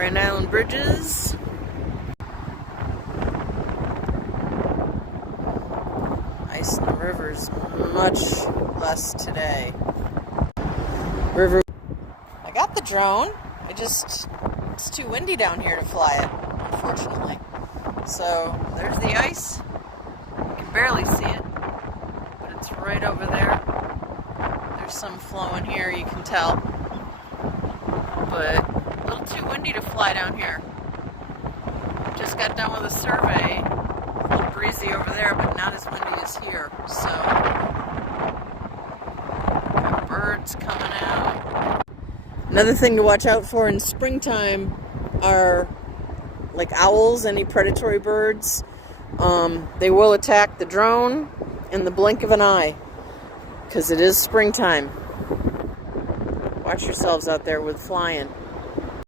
Grand Island Bridges. Ice in the river's much less today. River. I got the drone. It's too windy down here to fly it, unfortunately. So there's the ice. You can barely see it, but it's right over there. There's some flowing here, you can tell. But a little too windy to fly down here. Just got done with a survey. A little breezy over there, but not as windy as here. So, got birds coming out. Another thing to watch out for in springtime are like owls, any predatory birds. They will attack the drone in the blink of an eye because it is springtime. Watch yourselves out there with flying.